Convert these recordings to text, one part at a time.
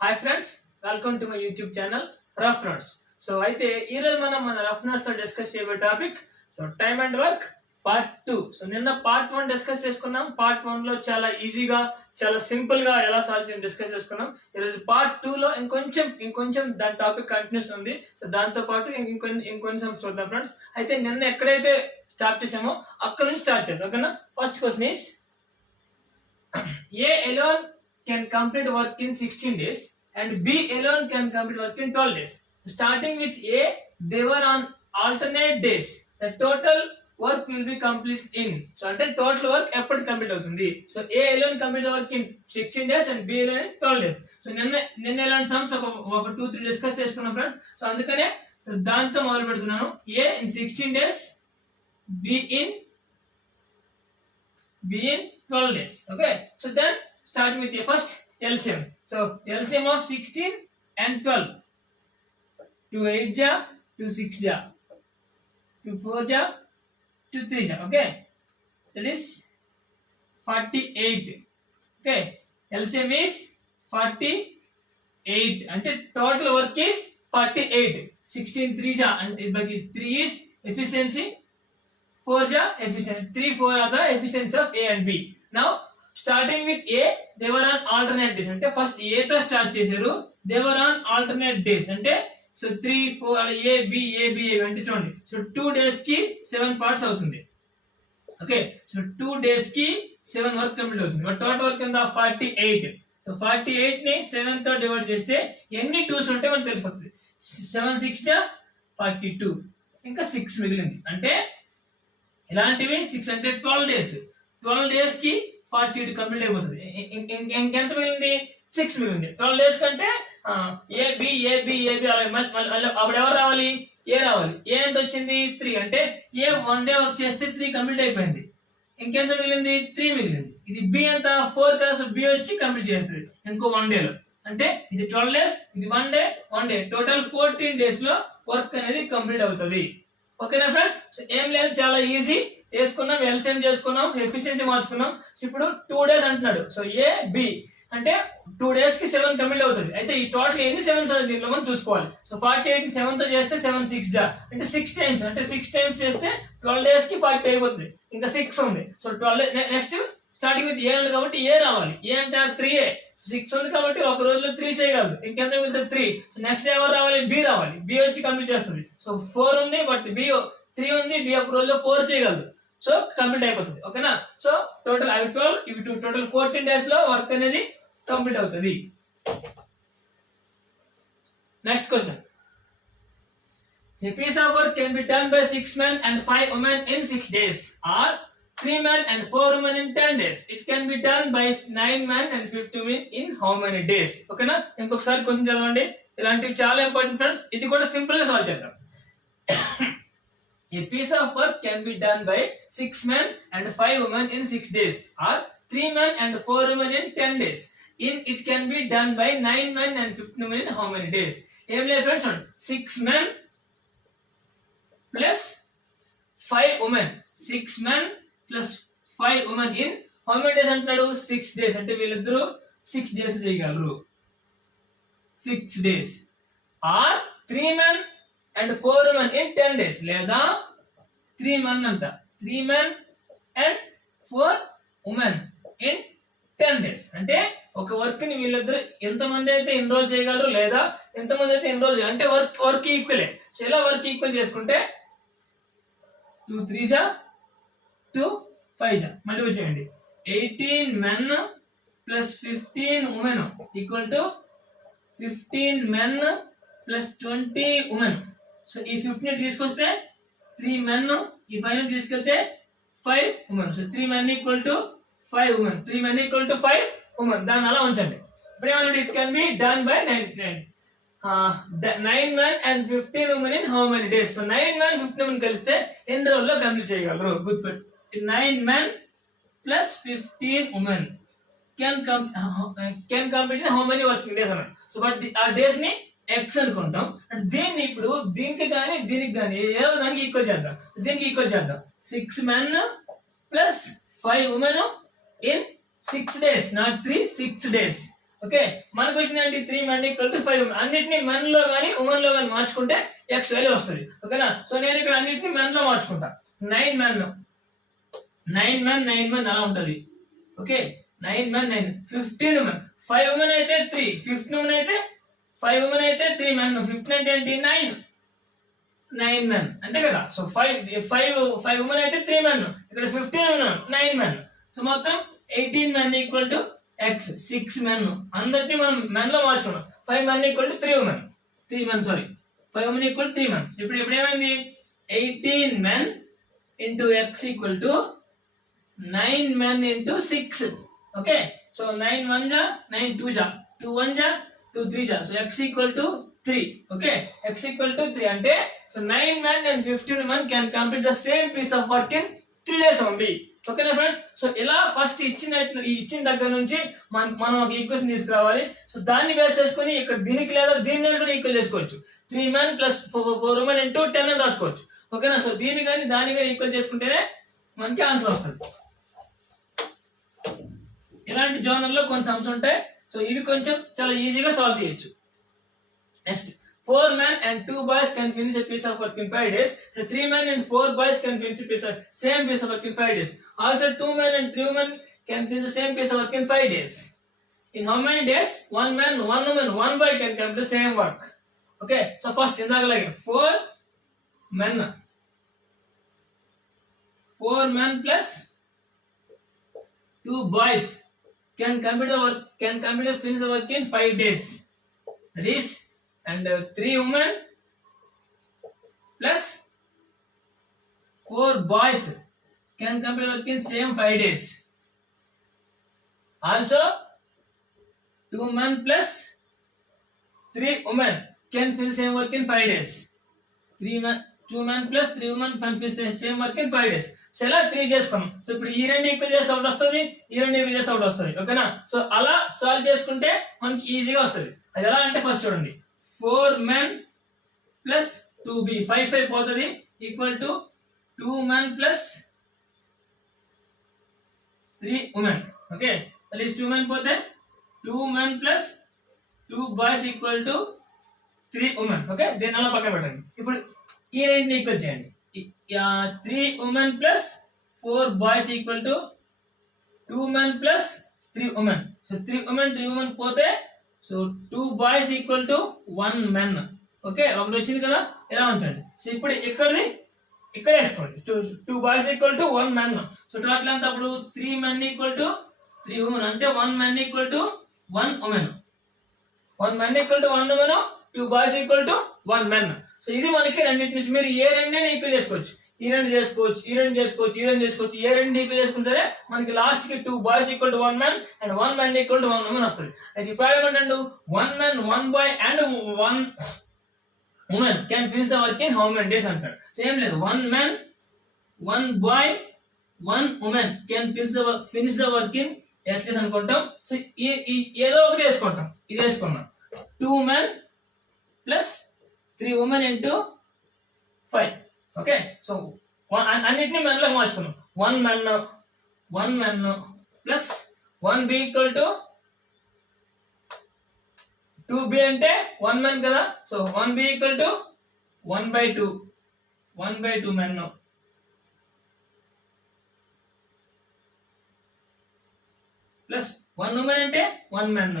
Hi friends, welcome to my YouTube channel rough notes. So అయితే ఈరోజు మనం మన రఫ్ నోట్స్ లో డిస్కస్ చేయబోయే topic time and work part 2. So నిన్న పార్ట్ 1 డిస్కస్ చేసుకున్నాం. పార్ట్ 1 లో చాలా ఈజీగా చాలా సింపుల్ గా ఎలా సాల్వ్ చేయాలి డిస్కస్ చేసుకున్నాం. ఈరోజు పార్ట్ 2 లో ఇంకొంచెం దాని టాపిక్ కంటిన్యూస్ ఉంది. సో దాంతో పాటు ఇంకొంచెం చూద్దాం ఫ్రెండ్స్. అయితే నిన్న ఎక్కడైతే స్టార్ట్ చేసామో అక్కడ నుంచి స్టార్ట్ చేద్దాం. ఓకేనా? First question is A alone can complete work in 16 days and B alone can complete work in 12 days. Starting with A, they were on alternate days. The total work will be completed in. So, until total work ఎప్పుడు complete అవుతుంది? So, A alone complete the work in 16 days and B alone in 12 days. So, నిన్న ఎలాంటి sums ఒక 2-3 discuss చేసుకున్నాం friends. So అందుకనే దాంతో మొదలు పెడుతున్నాను. A in 16 days, B in 12 days. Okay, so then starting with the first LCM. So LCM of 16 and 12. 2 8 ja, 2 6 ja, 2 4 ja, 2 3 ja. Okay, that is 48. Okay, LCM is 48 and total work is 48. 16 3 ja and 3 is efficiency, 4 ja efficiency, 3 4 are the efficiency of A and B. Now starting with A, they were on alternate days. అంటే first A తో start చేశారు. they were on alternate days అంటే so 3 4 అలా A B అంటే చూడండి. So 2 days కి 7 parts అవుతుంది. Okay, so 2 days కి 7 వర్క్ కంప్లీట్ అవుతుంది. బట్ టోటల్ వర్క్ ఎంత 48. సో 48 ని 7 తో డివైడ్ చేస్తే ఎన్ని 2s ఉంటే మనకు తెలిసిపోతుంది. 7 6 ja 42, ఇంకా 6 మిగిలింది. అంటే ఇలాంటివి 6 అంటే 12 days. 12 days కి 42 కంప్లీట్ అయిపోతుంది. ఇంకెంత మిగిలింది? 6 మిగిలింది. 12 days కంటే ఏబి అప్పుడు ఎవరు రావాలి? ఏ రావాలి. ఏ ఎంత వచ్చింది? 3. అంటే ఏ 1 day వర్క్ చేస్తే 3 కంప్లీట్ అయిపోయింది. ఇంకెంత మిగిలింది? 3 మిగిలింది. ఇది బి ఎంత 4 కదా. బి వచ్చి కంప్లీట్ చేస్తుంది ఇంకో 1 day లో. అంటే ఇది 12 days, ఇది 1 day టోటల్ 14 days లో వర్క్ అనేది కంప్లీట్ అవుతుంది. ఓకేనా ఫ్రెండ్స్? ఏం లేదు, చాలా ఈజీ. వేసుకున్నాం, ఎల్సిఎం చేసుకున్నాం, ఎఫిషియన్సీ మార్చుకున్నాం. ఇప్పుడు 2 days అంటున్నాడు. సో ఏ బి అంటే 2 days కి 7 కంప్లీట్ అవుతుంది. అయితే ఈ టోటల్ ఎన్ని 7s ఉన్నాయి దీనిలో మనం చూసుకోవాలి. సో 48 ని 7 తో చేస్తే 7 6 ja అంటే 6 times, అంటే 6 times చేస్తే 12 days కి 40 అయిపోతుంది. ఇంకా 6 ఉంది. So 12 next starting with a ఉంది కాబట్టి ఏ రావాలి. ఏ అంటే 3a. 6 ఉంది కాబట్టి ఒక రోజులో 3 చేయగలదు. ఇంకెంత మిగులుతుంది? 3. సో నెక్స్ట్ ఎవరు రావాలి? బి రావాలి. బి వచ్చి కంప్లీట్ చేస్తుంది. సో 4 ఉంది, బట్ బి 3 ఉంది. బి ఒక రోజులో 4 చేయగలదు. సో కంప్లీట్ అయిపోతుంది. ఓకేనా? సో టోటల్ అవి 12, ఇవి టోటల్ 14 days లో వర్క్ అనేది కంప్లీట్ అవుతుంది. Next question. A piece of work can be done by 6 men and 5 women in 6 days or 3 men and 4 women in 10 days. It can be done by 9 men and 50 women in how many days? ఓకేనా? ఇంకొకసారి question చదవండి. ఇలాంటివి చాలా important friends. ఇది కూడా simple గా solve చేద్దాం. A piece of work can be done by 6 men and 5 women in 6 days or 3 men and 4 women in 10 days. It can be done by 9 men and 15 women in how many days? ఏం లేదు friends, 6 men plus 5 women. 6 men plus 5 women in how many days అంటున్నాడు? 6 days. అంటే వీళ్ళిద్దరూ 6 days చేయగలరు. 6 days or 3 men and 4 women in 10 days. లేదా 3 men అంట. 3 men and 4 women in 10 days. అంటే ఒక వర్క్ ని వీళ్ళిద్దరు ఎంతమంది అయితే ఎన్రోల్ చేయగలరు లేదా ఎంతమంది అయితే ఎన్రోల్ చేయాలి అంటే వర్క్ ఈక్వలే. సో ఎలా వర్క్ ఈక్వల్ చేసుకుంటే 2 3 ja 2 5 ja మల్టిప్లై చేయండి. 18 men plus 15 women equal to 15 men plus 20 women. So ఈ 15 తీసుకొస్తే 3 men, ఈ 5 తీసుకెళ్తే 5 women. So 3 men equal to 5 women. 3 men equal to 5 women. దాన్ని అలా ఉంచండి. ఇప్పుడు ఏమన్నా it can be done by 9 men and 15 women in how many days? So 9 men 15 women కలిస్తే ఎన్ని రోజుల్లో కంప్లీట్ చేయగలరు? గుర్తుపెట్టు. 9 men plus 15 women can complete in how many working days అన్నారు. సో బట్ ఆ డేస్ ని ఎక్స్ అనుకుంటాం. అంటే దీన్ని ఇప్పుడు దీనికి కానీ దీనికి కానీ ఏదో దానికి ఈక్వల్ చేద్దాం. దీనికి ఈక్వల్ చేద్దాం. 6 men plus 5 women in 6 days, not 3, 6 days. Okay, మనకు వచ్చింది ఏంటి 3 men ఈక్వల్ టు 5 women. అన్నిటిని మెన్ లో కానీ ఉమెన్ లో కానీ మార్చుకుంటే ఎక్స్ వాల్యూ వస్తుంది. ఓకేనా, సో నేను ఇక్కడ అన్నిటిని మెన్ లో మార్చుకుంటా. 9 men అలా ఉంటది. Okay, 9 men 15 women. 5 women అయితే 3, 15 women అయితే 5 women అయితే 3 men, 15 అంటే ఏంటి 9 men అంతే కదా. సో 5 women అయితే 3 men, ఇక్కడ 15 women 9 men. సో మొత్తం 18 men equal to X 6 men. అందరినీ మనం మెన్ లో మార్చుకున్నాం. 5 men equal to 3 women 5 women equal 3 men. ఇప్పుడు ఏమైంది 18 men into X equal to 9 men into 6. Okay, so 9 1 जा 9 2 जा 2 1 जा 2 3 जा. So x equal to 3. Okay, x equal to 3 అంటే so 9 men and 15 women can complete the same piece of work in 3 days only. ఓకేనా friends, so ఇలా first ఇచ్చిన దగ్గర నుంచి మనం ఒక ఈక్వేషన్ తీసుకురావాలి. సో దాన్ని బేస్ చేసుకుని ఇక్కడ దీనికి లేదా దీన్ని ఈక్వల్ చేసుకోవచ్చు. 3 men plus 4 women ఇంటూ 10 అని రాసుకోవచ్చు. ఓకేనా, సో దీని కానీ దాన్ని కానీ ఈక్వల్ చేసుకుంటేనే మనకి ఆన్సర్ వస్తుంది. ఇలాంటి జోనర్లో కొన్ని సమ్స్ ఉంటాయి. సో ఇవి కొంచెం చాలా ఈజీగా సాల్వ్ చేయొచ్చు. Next 4 men and 2 boys can finish a piece of work in 5 days. 3 men and 4 boys can finish same piece of work in 5 days. Also 2 men and 3 women can finish the same piece of work in 5 days. In how many days 1 man, 1 woman, 1 boy can complete the same work? Okay, so first indagalaga 4 men plus 2 boys can finish the work in 5 days. That is, and 3 women plus 4 boys can complete work in same 5 days. Also 2 men plus 3 women can finish same work in 5 days. 2 men plus 3 women can finish same work in 5 days. So ఇలా 3 చేసుకున్నాం. So ఇప్పుడు ఈ రెండు equal చేస్తే ఒకటి వస్తుంది, ఈ రెండు ఈక్వల్ చేస్తే ఒకటి వస్తుంది. ఓకేనా, సో అలా సాల్వ్ చేసుకుంటే మనకి ఈజీగా వస్తుంది. అది ఎలా అంటే ఫస్ట్ చూడండి 4 men plus 2b 5 పోతుంది equal to 2 men plus 3 women. Okay, that is 2 men పోతే 2 men plus 2 boys equal to 3 women. Okay, దీన్ని అలా పక్కన పెట్టండి. ఇప్పుడు ఈ రెండింటిని ఈక్వల్ చేయండి. 3 women plus 4 boys equal to 2 men plus 3 women. So 3 women పోతే so 2 boys equal to 1 man. Okay, ఒకటి వచ్చింది కదా, ఎలా ఉంచండి. సో ఇప్పుడు ఇక్కడ వేసుకోండి 2 boys equal to 1 man. So total అంతా అప్పుడు 3 men equal to 3 women అంటే 1 man equal to 1 woman. 1 man equal to 1 woman, 2 boys equal to 1 man. So ఇది మనకి రెండింటి నుంచి మీరు ఏ రెండైనా ఈక్వల్ చేసుకోవచ్చు. ఈ రెండు చేసుకోవచ్చు, ఈ రెండు చేసుకోవచ్చు, ఈ రెండు చేసుకోవచ్చు, ఏ రెండు ఈక్వల్ చేసుకుని సరే మనకి లాస్ట్ కి 2 boys equal to 1 man and 1 man equal to 1 woman వస్తుంది. అయితే ఇప్పుడు ఏమంటాడు 1 man 1 boy and 1 woman can finish the work in how many days అంటాడు. సో ఏం లేదు 1 man 1 boy 1 woman can finish the work in x days అనుకుంటాం. So ఏదో ఒకటి వేసుకుంటాం. ఇది వేసుకున్నాం 2 men plus 3 women into 5. Okay, so అన్నిటిని మెన్లో మార్చుకున్నాం. 1 man plus 1b equal to 2b అంటే 1 man కదా. So 1b equal to 1/2 men plus 1 woman అంటే 1 man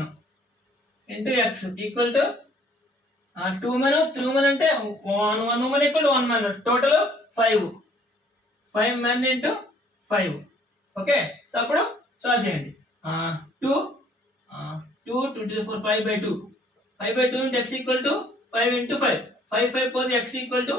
into x equal to 2 men 3 women అంటే 1 woman equal to 1 man. Total 5 men into 5. Okay, so అప్పుడు solve చేయండి. 2 2 to 4 5/2 into x equal to 5 into 5 5 పోతే x equal to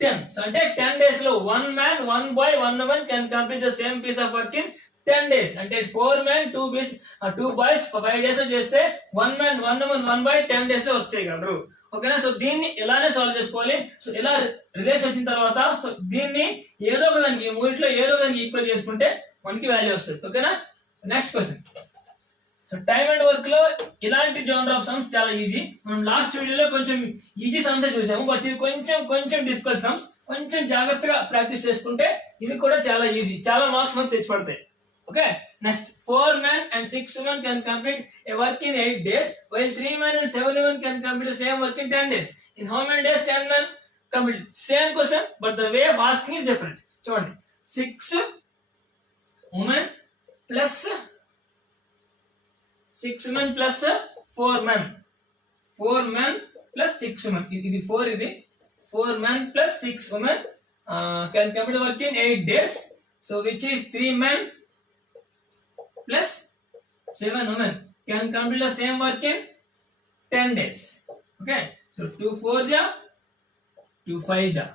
10. So అంటే 10 days లో 1 man 1 boy 1 woman can complete the same piece of work in 10 days. అంటే 4 men 2 boys 5 days లో చేస్తే 1 man 1 woman 1 boy 10 days లో work చేయగలరు. ఓకేనా, so దీన్ని ఇలానే సాల్వ్ చేసుకోవాలి. సో ఇలా రిలేషన్ వచ్చిన తర్వాత సో దీన్ని ఏదో ఒక దానికి మూడిట్లో ఏదో ఒక దానికి ఈక్వల్ చేసుకుంటే మనకి వాల్యూ వస్తుంది. ఓకేనా, next question. So time and work లో ఇలాంటి జోనర్ ఆఫ్ సమ్స్ చాలా ఈజీ. మనం లాస్ట్ వీడియోలో కొంచెం ఈజీ సమ్స్ చూసాము, బట్ ఇవి కొంచెం డిఫికల్ట్ సమ్స్. కొంచెం జాగ్రత్తగా ప్రాక్టీస్ చేసుకుంటే ఇవి కూడా చాలా ఈజీ, చాలా మార్క్స్ మనకు తెచ్చి పడతాయి. Okay, next 4 men and 6 women can complete a work in 8 days, while 3 men and 7 women can complete the same work in 10 days. In how many days 10 men complete? Same question, but the way of asking is different. చూడండి 6 women plus 6 men plus 4 men. 4 men plus 6 women. ఇది 4 ఇది 4 men plus 6 women can complete work in 8 days. So which is 3 men plus 7 women can complete the same work in 10 days. Okay, so 2 4 ja, 2 5 ja.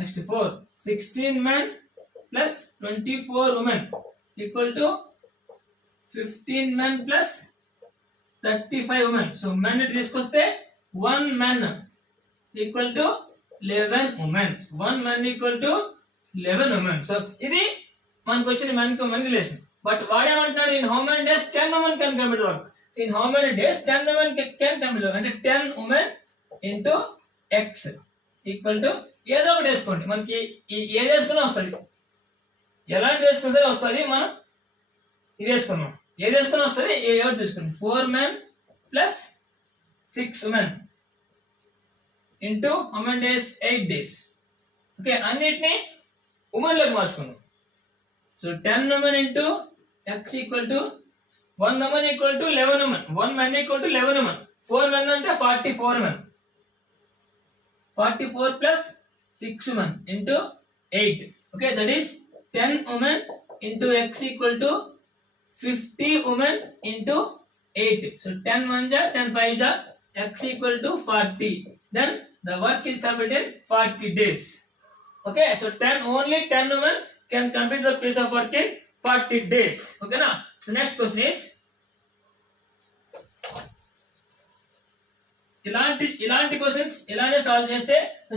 Next 4, 16 men plus 24 women equal to 15 men plus 35 women. So men it తీసుకొస్తే 1 man equal to 11 women. 1 man equal to 11 women. So ఇది మనకు వచ్చిన man కి women relation. But వాడేమంటున్నాడు in how many days 10 women can complete work. In how many days 10 women can complete work అంటే 10 women into x equal to ఏదో ఒకటి వేసుకోండి. మనకి ఏది వేసుకున్నా వస్తుంది, ఎలాంటి వేసుకుంటే వస్తుంది. మనం ఇది వేసుకున్నాం, ఏది వేసుకుని వస్తుంది ఎవరు తీసుకున్నాం. 4 men plus 6 women into how many days? 8 days. Okay, అన్నిటిని ఉమెన్లోకి మార్చుకున్నాం. So 10 women into x equal to 1 woman equal to 11 women. 1 man equal to 11 women. 4 men అంటే 44 women. 44 plus 6 women into 8. Okay, that is 10 women into x equal to 50 women into 8. So 10 1 ja, 10 5 ja, x equal to 40. Then the work is completed in 40 days. Okay, so 10 women can complete the piece of work in 40 days. Okay na? The next question is ఇలాంటి questions ఇలానే solve చేస్తే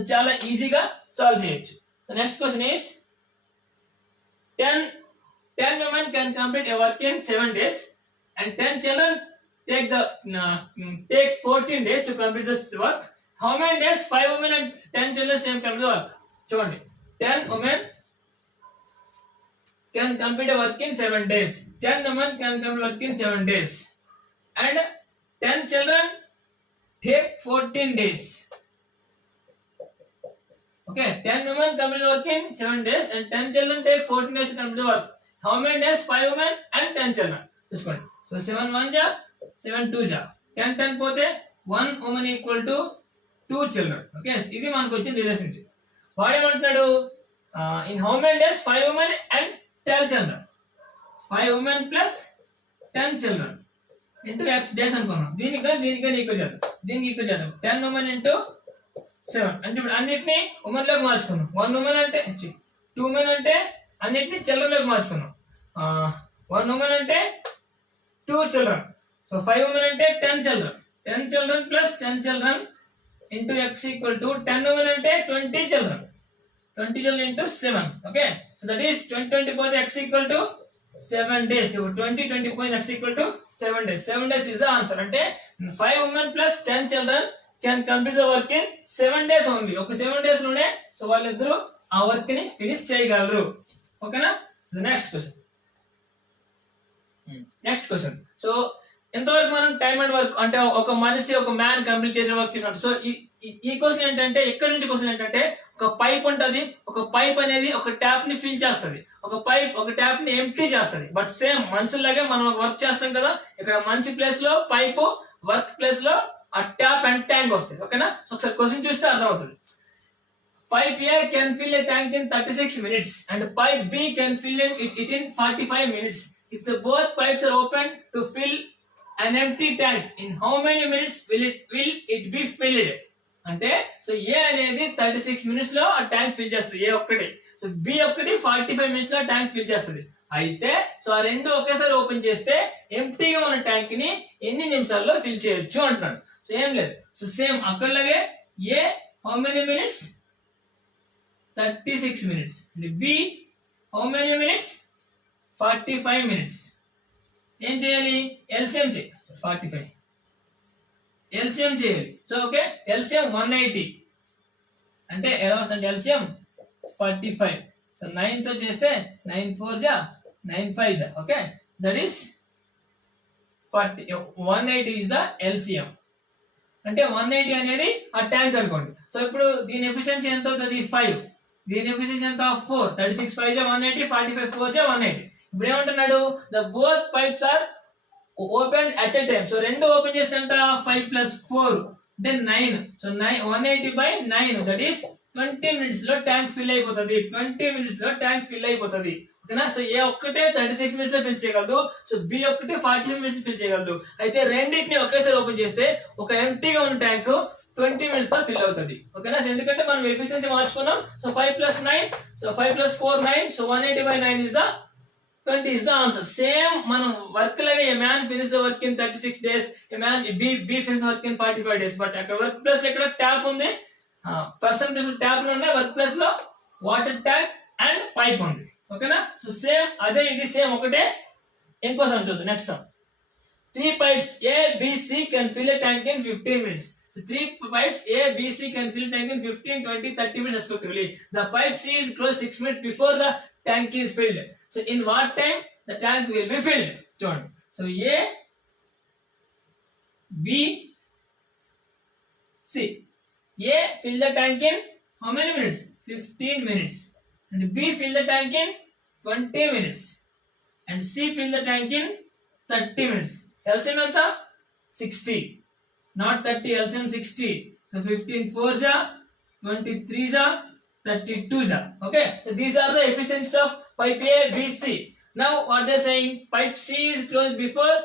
చాలా ఈజీగా solve చేయొచ్చు. The next question is 10 women can complete a work in 7 days and 10 children take 14 days to complete this work. How many days 5 women and 10 children same complete the work? చూడండి 10 women can complete a work in 7 days. 10 women can complete work in 7 days and 10 children take 14 days. Okay, 10 women complete the work in 7 days and 10 children take 14 days to complete the work. How many days? 5 women and 10 children. చూసుకోండి. So 7 1 ja, 7 2 ja, 10 10 పోతే 1 woman equal to 2 children. Okay, ఇది మనకు వచ్చిన relationship. వాడేమంటున్నాడు in how many days 5 women and 10 children. 5 women plus 10 children into x days అనుకున్నాం. దీనికి equal చేద్దాం. దీనికి equal చేద్దాం. 10 women into 7 అంటే ఇప్పుడు అన్నిటిని ఉమెన్ లోకి మార్చుకున్నాం. 1 woman అంటే 2 women అంటే అన్నిటిని చిల్డ్రన్ లోకి మార్చుకున్నాం. 1 woman అంటే 2 children. సో 5 women అంటే 10 children. 10 children plus 10 children into x equal to 10 women అంటే 20 children. 20 children into 7. Okay, so that is 20 పోతే x equal to 7 days. 20 పోతే x equal to 7 days. 7 days is the answer. అంటే 5 women plus 10 children can complete the work in 7 days only. ఒక 7 days లోనే so వాళ్ళిద్దరూ ఆ work ని finish చేయగలరు. ఓకేనా? Next question. సో ఎంతవరకు మనం టైమ్ అండ్ వర్క్ అంటే ఒక మనిషి ఒక మ్యాన్ కంప్లీట్ చేసిన వర్క్ చేసినట్టు. సో ఈ క్వశ్చన్ ఏంటంటే ఇక్కడ నుంచి క్వశ్చన్ ఏంటంటే ఒక పైప్ ఉంటది. ఒక పైప్ అనేది ఒక ట్యాప్ ని ఫిల్ చేస్తుంది. ఒక ట్యాప్ ని ఎంప్టీ చేస్తుంది. బట్ సేమ్ మనుషుల్లాగే మనం వర్క్ చేస్తాం కదా. ఇక్కడ మనిషి ప్లేస్ లో పైప్, వర్క్ ప్లేస్ లో ఆ ట్యాప్ అండ్ ట్యాంక్ వస్తాయి. ఓకేనా? సో ఒకసారి క్వశ్చన్ చూస్తే అర్థం అవుతుంది. Pipe A can fill a tank in 36 minutes and pipe B can fill it in 45 minutes. If the both pipes are open to fill an empty tank, in how many minutes will it be filled? అంటే so ఏ అనేది 36 minutes లో ఆ tank fill చేస్తుంది. ఏ ఒక్కటి. So B ఒక్కటి 45 minutes లో tank fill చేస్తుంది. అయితే సో ఆ రెండు ఒకేసారి ఓపెన్ చేస్తే ఎంప్టీగా ఉన్న ట్యాంక్ ని ఎన్ని నిమిషాల్లో ఫిల్ చేయొచ్చు అంటున్నాడు. సో ఏం లేదు. సో సేమ్ అక్కడలాగే A how many minutes 36 minutes. B how many minutes? 45 minutes. ఏం చేయాలి? LCM చేయాలి. 45 LCM చేయాలి. సో ఓకే, LCM 180 అంటే ఎలా వస్తుంది? LCM 45. సో 9 తో చేస్తే 9 4 జా 9 5 okay, that is 40. 180 is the LCM. అంటే 180 అనేది ఆ ట్యాంక్ అనుకోండి. సో ఇప్పుడు దీని ఎఫిషియన్సీ ఎంత అవుతుంది? 5. దీని ఎఫిషియన్సీ ఎంత? 4. 36 5 180, 45 4 180. ఇప్పుడు ఏమంటున్నాడు? The both pipes are open at a time. So రెండు ఓపెన్ చేస్తే ఎంత? 5 + 4 then 9. So 180/9 that is 20 minutes లో ట్యాంక్ ఫిల్ అయిపోతుంది. 20 minutes లో ట్యాంక్ ఫిల్ అయిపోతుంది. ఓకేనా? సో ఏ ఒక్కటే 36 minutes లో ఫిల్ చేయగలదు. సో బి ఒక్కటే 40 minutes ఫిల్ చేయగలదు. అయితే రెండింటిని ఒకేసారి ఓపెన్ చేస్తే ఒక ఎంటీగా ఉన్న ట్యాంక్ 20 minutes లో ఫిల్ అవుతుంది. ఓకేనా? సో ఎందుకంటే మనం ఎఫిషియన్సీ మార్చుకున్నాం. So 5 + 9, so 5 + 4 9. So 180/9 is the 20 is the answer. Same మనం వర్క్ లాగా a man finish the work in 36 days, a man b finish work in 45 days. But అక్కడ వర్క్ ప్లేస్ లో ఇక్కడ ట్యాప్ ఉంది, పర్సన్ ప్లేస్ లో tap ఉన్నాయి, work place లో water tank and pipe ఉంది. ఓకేనా? సో సేమ్ అదే ఇది సేమ్ ఒకటే. ఇంకో సమ్ చూద్దాం. Next some. 3 pipes A, B, C can fill a tank in 15 minutes. So 3 pipes A, B, C can fill a tank in 15, 20, 30 minutes respectively. The pipe C is closed 6 minutes before the tank is filled. So in what time the tank will be filled? చూడండి. So A, B, C. A fill the tank in how many minutes? 15 minutes. And B fill the tank in 20 minutes. And C fill the tank in 30 minutes. LCM ఎంత? 60. Not 30, LCM 60. So 15 4 ja, 23 ja, 32 ja. Okay. So these are the efficiencies of pipe A, B, C. Now what they saying? Pipe C is closed before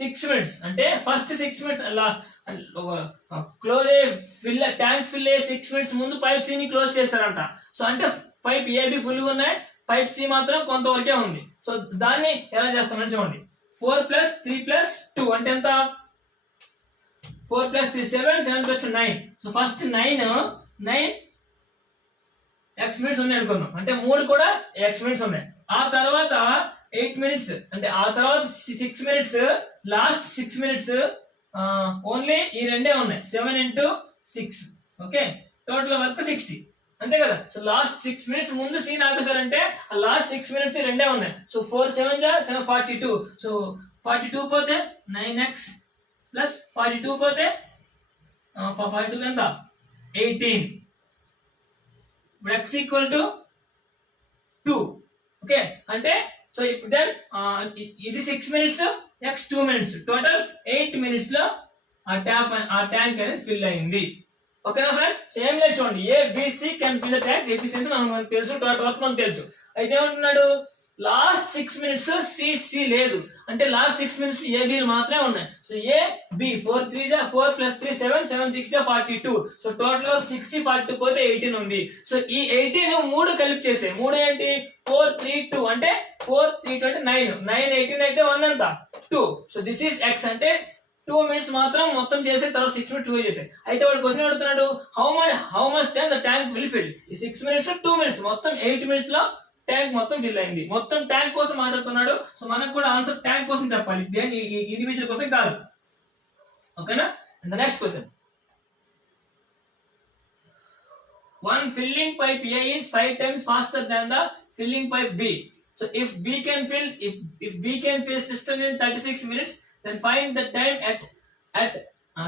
6 minutes. అంటే first 6 minutes అలా close fill tank fill అయ్యే 6 minutes ముందు pipe C ని close చేస్తారంట. So అంటే pipe AB full గా ఉన్నాయి, pipe C మాత్రం కొంతవరకే ఉంది. సో దాన్ని ఎలా చేస్తామని చూడండి. 4 + 3 + 2 అంటే ఎంత? 4 + 3 7, 7 + 2 9. సో ఫస్ట్ 9 x minutes ఉన్నాయి అనుకున్నాం. అంటే 3 కూడా x minutes ఉన్నాయి. ఆ తర్వాత 8 minutes అంటే ఆ తర్వాత 6 minutes, లాస్ట్ 6 minutes ఓన్లీ ఈ రెండే ఉన్నాయి. 7 × 6. ఓకే, టోటల్ వర్క్ 60 అంతే కదా. సో లాస్ట్ 6 minutes ముందు సీన్ ఆపేశారంటే ఆ లాస్ట్ 6 minutes రెండే ఉన్నాయి. So 4 7 ja 7 42. సో 42 పోతే 9x ప్లస్ 42 పోతే 42 ఎంత? 18. x = 2. ఓకే, అంటే సో ఇప్పుడు దెన్ ఇది 6 minutes, x 2 minutes, total 8 minutes లో ఆ ట్యాంక్ అనేది ఫిల్ అయింది. ఓకేనా ఫ్రెండ్స్? సేమ్ లేదు చూడండి. A B C can fill the tanks efficiency మనకు తెలుసు, టోటల్ వర్క్ మనకు తెలుసు. అయితే ఏమంటున్నాడు? లాస్ట్ 6 minutes సి లేదు, అంటే లాస్ట్ 6 minutes ఏబి మాత్రమే ఉన్నాయి. So A B 4 3 ja 4 + 3 7, 7 6 ja 42. So total work 60, 42 పోతే 18 ఉంది. సో ఈ 18 3 కలిపి చేసే 3 ఏంటి? 4 3 2 అంటే 4 3 2 అంటే 9 9 18 అయితే 1 ఎంత? 2. So this is X. అంటే 2 minutes మాత్రం మొత్తం చేసే తర్వాత 6 minutes 2 చేసే. అయితే వాడు క్వశ్చన్ అడుగుతున్నాడు, how much time the tank will fill? ఈ 6 minutes 2 minutes మొత్తం 8 minutes లో ట్యాంక్ మొత్తం ఫిల్ అయింది. మొత్తం ట్యాంక్ కోసం మాట్లాడుతున్నాడు. సో మనకు కూడా ఆన్సర్ ట్యాంక్ కోసం చెప్పాలి, దేని ఇండివిజువల్ కోసం కాదు. ఓకేనా? And the next question. One filling pipe A is 5 times faster than the filling pipe B. So if B can fill cistern in 36 minutes, then find the time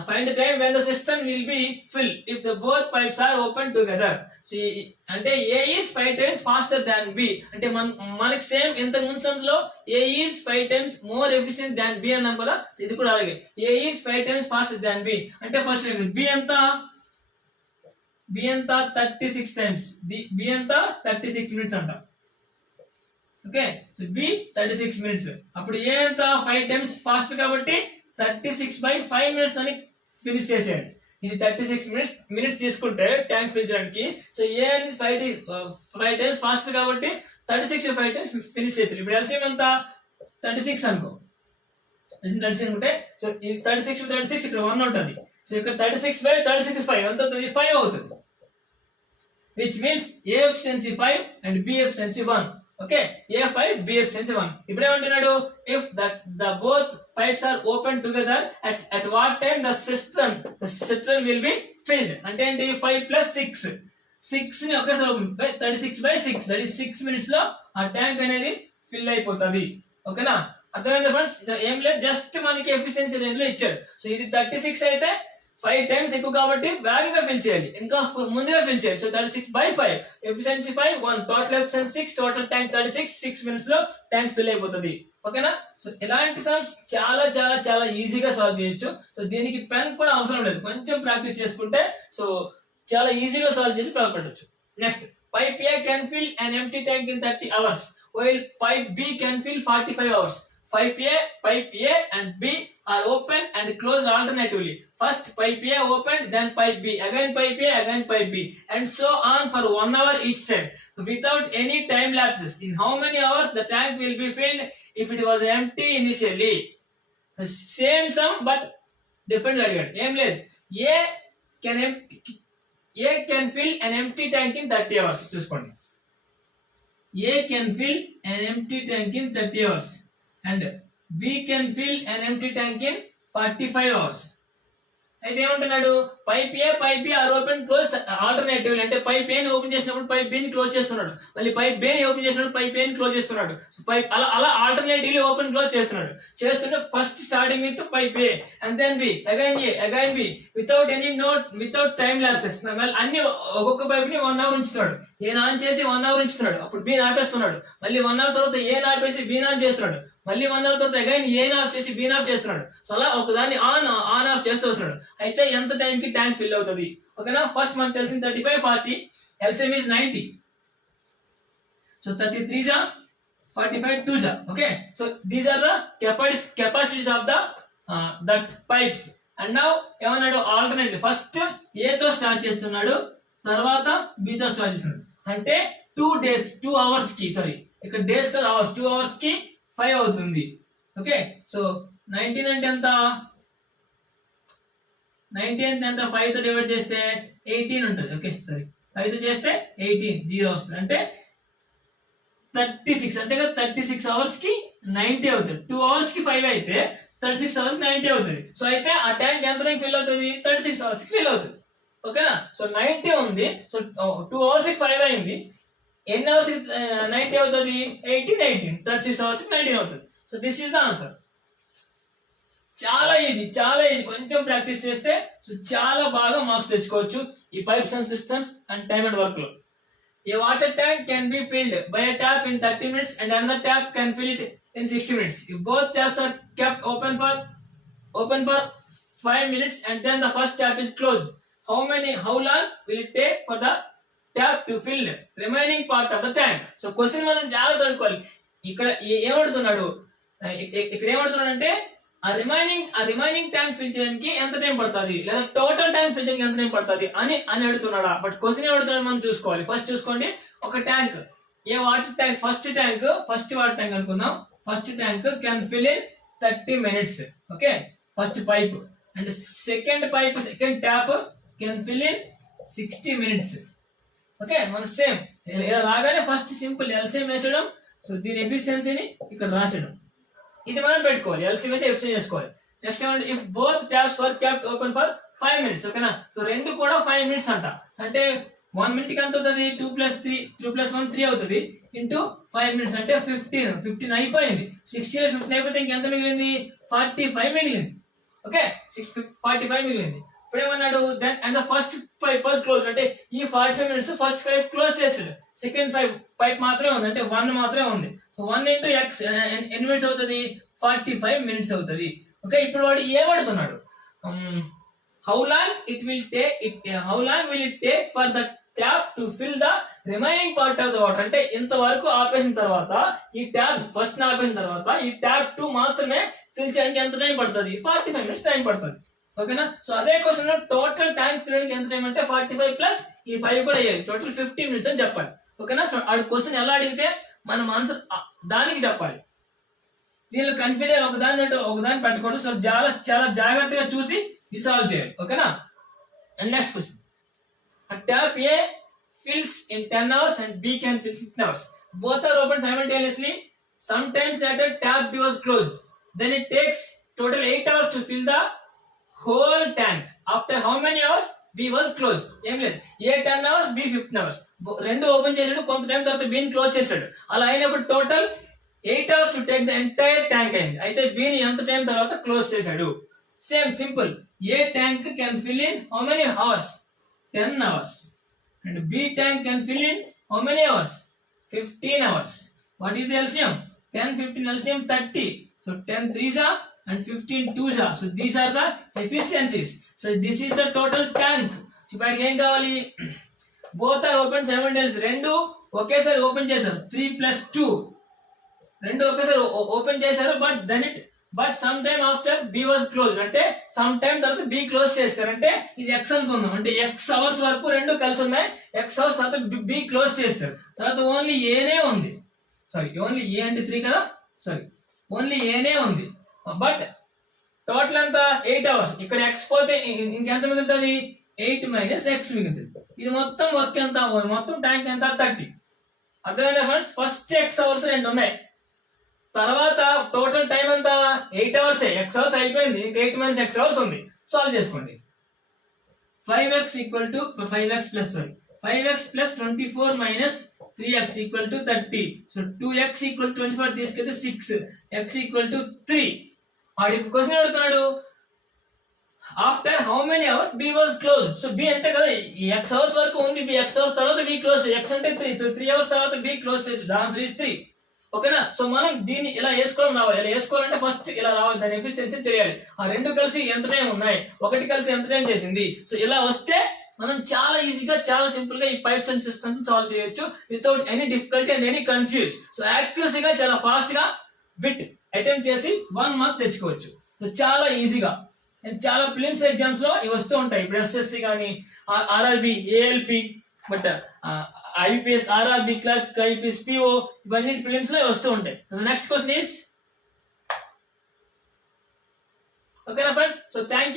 find the time when the cistern will be filled if the both pipes are open together. So అంటే A is 5 times faster than B. అంటే మనకి same ఇంతకు ముందు సందులో A is 5 times more efficient than B అన్నాం కదా. ఇది కూడా అలాగే A is 5 times faster than B. అంటే ఫస్ట్ B ఎంత? 36 times. B ఎంత? 36 minutes అంట. Okay, so B 36 minutes. అప్పుడు A ఎంత? 5 times ఫాస్ట్ కాబట్టి 36/5 minutes అని ఫినిష్ చేసేయండి. ఇది 36 minutes తీసుకుంటే ట్యాంక్ ఫిల్ చేయడానికి. సో A అనేది 5 times ఫాస్ట్ కాబట్టి 36/5 times ఫినిష్ చేసేది. ఇప్పుడు ఎల్సిఎం ఎంత? 36 అనుకో. 36 అనుకుంటే సో ఇది 36 ఇక్కడ 1 ఉంటుంది. సో ఇక్కడ 36/36 5 ఎంత అవుతుంది? 5 అవుతుంది. Which means A efficiency 5 and B efficiency 1. Okay, A 5, B efficiency 1. ఇప్పుడు ఏమంటున్నాడు? If the both pipes are open together, at what time the cistern will be filled? అంటే ఏంటి? 5 + 6 ని ఒకేసారి 36/6 that is 6 minutes లో ఆ ట్యాంక్ అనేది ఫిల్ అయిపోతుంది. ఓకేనా, అర్థమైందా ఫ్రెండ్స్? ఏం లేదు, జస్ట్ మనకి ఎఫిషియన్సీ రేంజ్ లో ఇచ్చాడు. సో ఇది 36 అయితే 5 టైమ్స్ ఎక్కువ కాబట్టి వేగంగా ఫిల్ చేయాలి, ఇంకా ముందుగా ఫిల్ చేయాలి. So 36/5 efficiency 5 1 total efficiency 6 total tank 36 6 minutes లో ట్యాంక్ ఫిల్ అయిపోతుంది. ఓకేనా, సో ఇలాంటి సమ్స్ చాలా చాలా చాలా ఈజీగా సాల్వ్ చేయొచ్చు. సో దీనికి పెన్ కూడా అవసరం లేదు, కొంచెం ప్రాక్టీస్ చేసుకుంటే సో చాలా ఈజీగా సాల్వ్ చేసి బాగుపడవచ్చు. Next, pipe A can fill an empty tank in 30 hours while pipe B can fill 45 hours. Pipe A and B are open and closed alternatively. First pipe A opened, then pipe B, again pipe A, again pipe B, and so on for 1 hour each time without any time lapses. In how many hours the tank will be filled if it was empty initially? The same sum but different అడిగాడు. ఏం లేదు, A can fill an empty tank in 30 hours. చూసుకోండి, A can fill an empty tank in 30 hours and B can fill an empty tank in 45 hours. అయితే ఏమంటున్నాడు, pipe A pipe B are open close alternative, అంటే pipe A ని open చేసినప్పుడు pipe B ని close చేస్తున్నాడు, మళ్ళీ pipe B ని open చేసినప్పుడు పైప్ ఏ ని క్లోజ్ చేస్తున్నాడు. సో పైప్ అలా ఆల్టర్నేటివ్లీ ఓపెన్ క్లోజ్ చేస్తున్నాడు. చేస్తుంటే first starting with pipe A and then B, again B without time losses. అన్ని ఒక్కొక్క పైప్ ని 1 అవర్ ఉంచుతున్నాడు. ఏ ఆన్ చేసి 1 అవర్ ఉంచుతున్నాడు, అప్పుడు బి ఆపేస్తున్నాడు, మళ్ళీ 1 అవర్ తర్వాత ఏ ఆపేసి బి ఆన్ చేస్తున్నాడు, మళ్ళీ 1 అవర్ తర్వాత అగైన్ ఏ ఆఫ్ చేసి బి ఆఫ్ చేస్తున్నాడు. సో అలా ఒకదాన్ని ఆన్ ఆఫ్ చేస్తూ వస్తున్నాడు. అయితే ఎంత టైం కి ట్యాంక్ ఫిల్ అవుతుంది? ఓకేనా, ఫస్ట్ మనకు తెలిసిన 35 40 LCM is 90. సో 33 జా 45 2 జా. Okay, so these are the capacities of the that pipes. And now ఏమన్నాడు, ఆల్టర్నేటివ్ ఫస్ట్ ఏ తో స్టార్ట్ చేస్తున్నాడు, తర్వాత బి తో స్టార్ట్ చేస్తున్నాడు. అంటే 2 hours కి, సారీ ఇక్కడ డేస్ కదా అవర్స్, 2 hours కి 5 అవుతుంది. ఓకే, సో 19 అంటే ఎంత, 90 అంటే ఎంత, 5 తో డివైడ్ చేస్తే 18 ఉంటుంది. ఓకే సారీ, 5 తో చేస్తే 18 0 వస్తుంది, అంటే 36, అంతే కదా. 36 hours కి 90 అవుతుంది. 2 hours కి 5 అయితే 36 hours 90 అవుతుంది. సో అయితే ఆ ట్యాంక్ ఎంత ఫిల్ అవుతుంది, 36 hours కి ఫిల్ అవుతుంది. ఓకేనా, సో 90 ఉంది, సో 2 hours కి 5 అయింది, ఎన్ని అవర్స్ 90 అవుతుంది, 18 36 hours 19 అవుతుంది. So this is the answer. చాలా ఈజీ, కొంచెం ప్రాక్టీస్ చేస్తే సో చాలా బాగా మార్క్స్ తెచ్చుకోవచ్చు ఈ pipes and cisterns and time and work లో. A water tank can be filled by a tap in 30 minutes and another tap can fill it in 60 minutes. If both taps are kept open for 5 minutes and then the first tap is closed, how long will it take for the tap to fill remaining part of the tank? So question మనం జాగ్రత్త అనుకోవాలి. ఇక్కడ ఏమడుతున్నాడు, ఇక్కడ ఏమడుతున్నాడు అంటే ఆ remaining tank fill చేయడానికి ఎంత time పడుతుంది, లేదా టోటల్ ట్యాంక్ ఫిల్ చేయడానికి ఎంత టైం పడుతుంది అని అడుగుతున్నాడా. బట్ క్వశ్చన్ ఏమడుతున్నాడు మనం చూసుకోవాలి. ఫస్ట్ చూసుకోండి, ఒక tank a water tank, first water tank అనుకుందాం. First tank can fill in 30 minutes. Okay, first pipe. And second tap can fill in 60 minutes. Okay, మన సేమ్ ఇలా రాగానే ఫస్ట్ సింపుల్ ఎల్సిఎం వేసడం, so దీని ఎఫిషియన్సీని ఇక్కడ రాసడం, ఇది మనం పెట్టుకోవాలి. ఎల్సిఎం వేసి ఎఫిషియన్ చేసుకోవాలి. నెక్స్ట్ ఏమంటే if both taps were kept open for 5 minutes. ఓకేనా, సో రెండు కూడా 5 minutes అంట. అంటే 1 minute కి ఎంత అవుతుంది, 2 + 1 3 అవుతుంది, ఇంటూ 5 minutes అంటే 15 అయిపోయింది. 16 15 అయిపోతే ఇంకెంత మిగిలింది, 45 మిగిలింది. ఓకే, 45 మిగిలింది. ఇప్పుడు ఏమన్నాడు, then and the first pipe was close, అంటే ఈ 45 minutes ఫస్ట్ పైప్ క్లోజ్ చేసాడు. సెకండ్ పైప్ మాత్రమే ఉంది, అంటే 1 మాత్రమే ఉంది. సో 1 × x ఎన్ని మినిట్స్ అవుతుంది, 45 minutes అవుతుంది. ఓకే, ఇప్పుడు వాడు ఏమడుతున్నాడు, how long will it take for the tap to fill the remaining part of the water? అంటే ఇంతవరకు ఆపేసిన తర్వాత ఈ ట్యాప్ ఫస్ట్ ఆపేసిన తర్వాత ఈ ట్యాప్ 2 మాత్రమే ఫిల్ చేయడానికి ఎంత టైం పడుతుంది, 45 minutes టైం పడుతుంది. ఓకేనా, సో అదే క్వశ్చన్ లో టోటల్ ట్యాంక్ ఫిల్ చేయడానికి ఎంత టైం అంటే 45 ప్లస్ ఈ 5 కూడా అయ్యాయి, టోటల్ 50 minutes అని చెప్పాలి. ఓకేనా, సో ఆ క్వశ్చన్ ఎలా అడిగితే మనం ఆన్సర్ దానికి చెప్పాలి. దీనిలో కన్ఫ్యూజ్ అయ్యి ఒకదాన్ని పెట్టకూడదు. సో చాలా జాగ్రత్తగా చూసి ఇది సాల్వ్ చేయాలి. ఓకేనా, and next question, tap A fills in 10 hours and B can fill 15 hours. Both are open simultaneously. Sometimes later tap B was closed. Then it takes total 8 hours to fill the whole tank. After how many hours B was closed? ఏం లేదు, A 10 hours B 15 hours. రెండు open చేసాడు, కొంత time తర్వాత B ని close చేశాడు. అలా అయినప్పుడు total 8 hours to take the entire tank అయింది. అయితే బిని ఎంత టైం తర్వాత క్లోజ్ చేశాడు? Same simple. A tank can fill in how many hours? 10 hours. And B tank can fill in how many hours? 15 hours. What is the LCM? 10, 15 LCM 30. So 10 3s are and 15 2s are. So these are the efficiencies. So this is the total tank. So ఇప్పుడు ఏం కావాలి? Both are open simultaneously. రెండు ఒకేసారి open చేశారు. 3 plus 2. రెండు ఒకేసారి open చేశారు. But some time after B was close, అంటే సమ్ టైమ్ తర్వాత బి క్లోజ్ చేస్తారు. అంటే ఇది ఎక్స్ అనుకుందాం, అంటే ఎక్స్ అవర్స్ వరకు రెండు కలిసి ఉన్నాయి. ఎక్స్ అవర్స్ తర్వాత బి క్లోజ్ చేస్తారు. తర్వాత ఓన్లీ ఏనే ఉంది. సారీ, ఓన్లీ ఏ అంటే 3 కదా. సారీ, ఓన్లీ ఏనే ఉంది. బట్ టోటల్ అంతా 8 hours. ఇక్కడ ఎక్స్ పోతే ఇంకెంత మిగులుతుంది? 8 - x మిగులుతుంది. ఇది మొత్తం వర్క్ ఎంత? మొత్తం ట్యాంక్ ఎంత? 30. అర్థమైందా ఫ్రెండ్స్? ఫస్ట్ ఎక్స్ అవర్స్ రెండు ఉన్నాయి. తర్వాత టోటల్ టైం అంతా 8 hours. ఎక్స్ అవర్స్ అయిపోయింది, ఇంకా 8 - x hours ఉంది. సాల్వ్ చేసుకోండి. 5x = 5x + 5x + 24 - 3x = 30. So 2x = 24 తీసుకెళ్తే 6, x = 3. వాడు ఇప్పుడు క్వశ్చన్ అడుగుతున్నాడు, after how many hours B was close. So B అంతే కదా, ఎక్స్ అవర్స్ వరకు ఉంది బి, ఎక్స్ అవర్స్ తర్వాత బి క్లోజ్. ఎక్స్ అంటే 3 hours తర్వాత బి క్లోజ్ చేసి ఆన్సర్ ఇస్ 3. ఓకేనా? సో మనం దీన్ని ఇలా వేసుకోవడం రావాలి. ఇలా వేసుకోవాలంటే ఫస్ట్ ఇలా రావాలి, దాని ఎఫిషియన్సీ తెలియాలి. ఆ రెండు కలిసి ఎంత టైం ఉన్నాయి, ఒకటి కలిసి ఎంత టైం చేసింది. సో ఇలా వస్తే మనం చాలా ఈజీగా, చాలా సింపుల్ గా ఈ పైప్స్ అండ్ సిస్టమ్స్ సాల్వ్ చేయొచ్చు without any difficulty and any confuse. So యాక్యురసీగా చాలా ఫాస్ట్ గా బిట్ అటెంప్ట్ చేసి 1 mark తెచ్చుకోవచ్చు. సో చాలా ఈజీగా. చాలా ప్రిలిమ్స్ ఎగ్జామ్స్ లో ఇవి వస్తూ ఉంటాయి. ఇప్పుడు ఎస్ఎస్సి కానీ, RRB, ALP, but IPS, RRB, clerk, IPS, PO, ఇవన్నీ ప్రిలిమ్స్ లో వస్తూ ఉంటాయి. నెక్స్ట్ క్వశ్చన్ ఈస్, ఓకేనా friends? So thank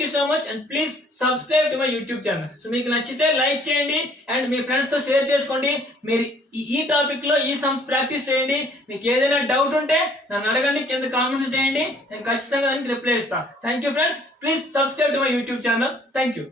you so much and please subscribe to my YouTube channel. So మీకు నచ్చితే లైక్ చేయండి అండ్ మీ ఫ్రెండ్స్ తో షేర్ చేసుకోండి. మీరు ఈ టాపిక్ లో ఈ సమ్స్ ప్రాక్టీస్ చేయండి. మీకు ఏదైనా డౌట్ ఉంటే నన్ను అడగండి, కింద కామెంట్స్ చేయండి. నేను ఖచ్చితంగా దానికి రిప్లై ఇస్తాను. Thank you friends. Please subscribe to my YouTube channel. Thank you.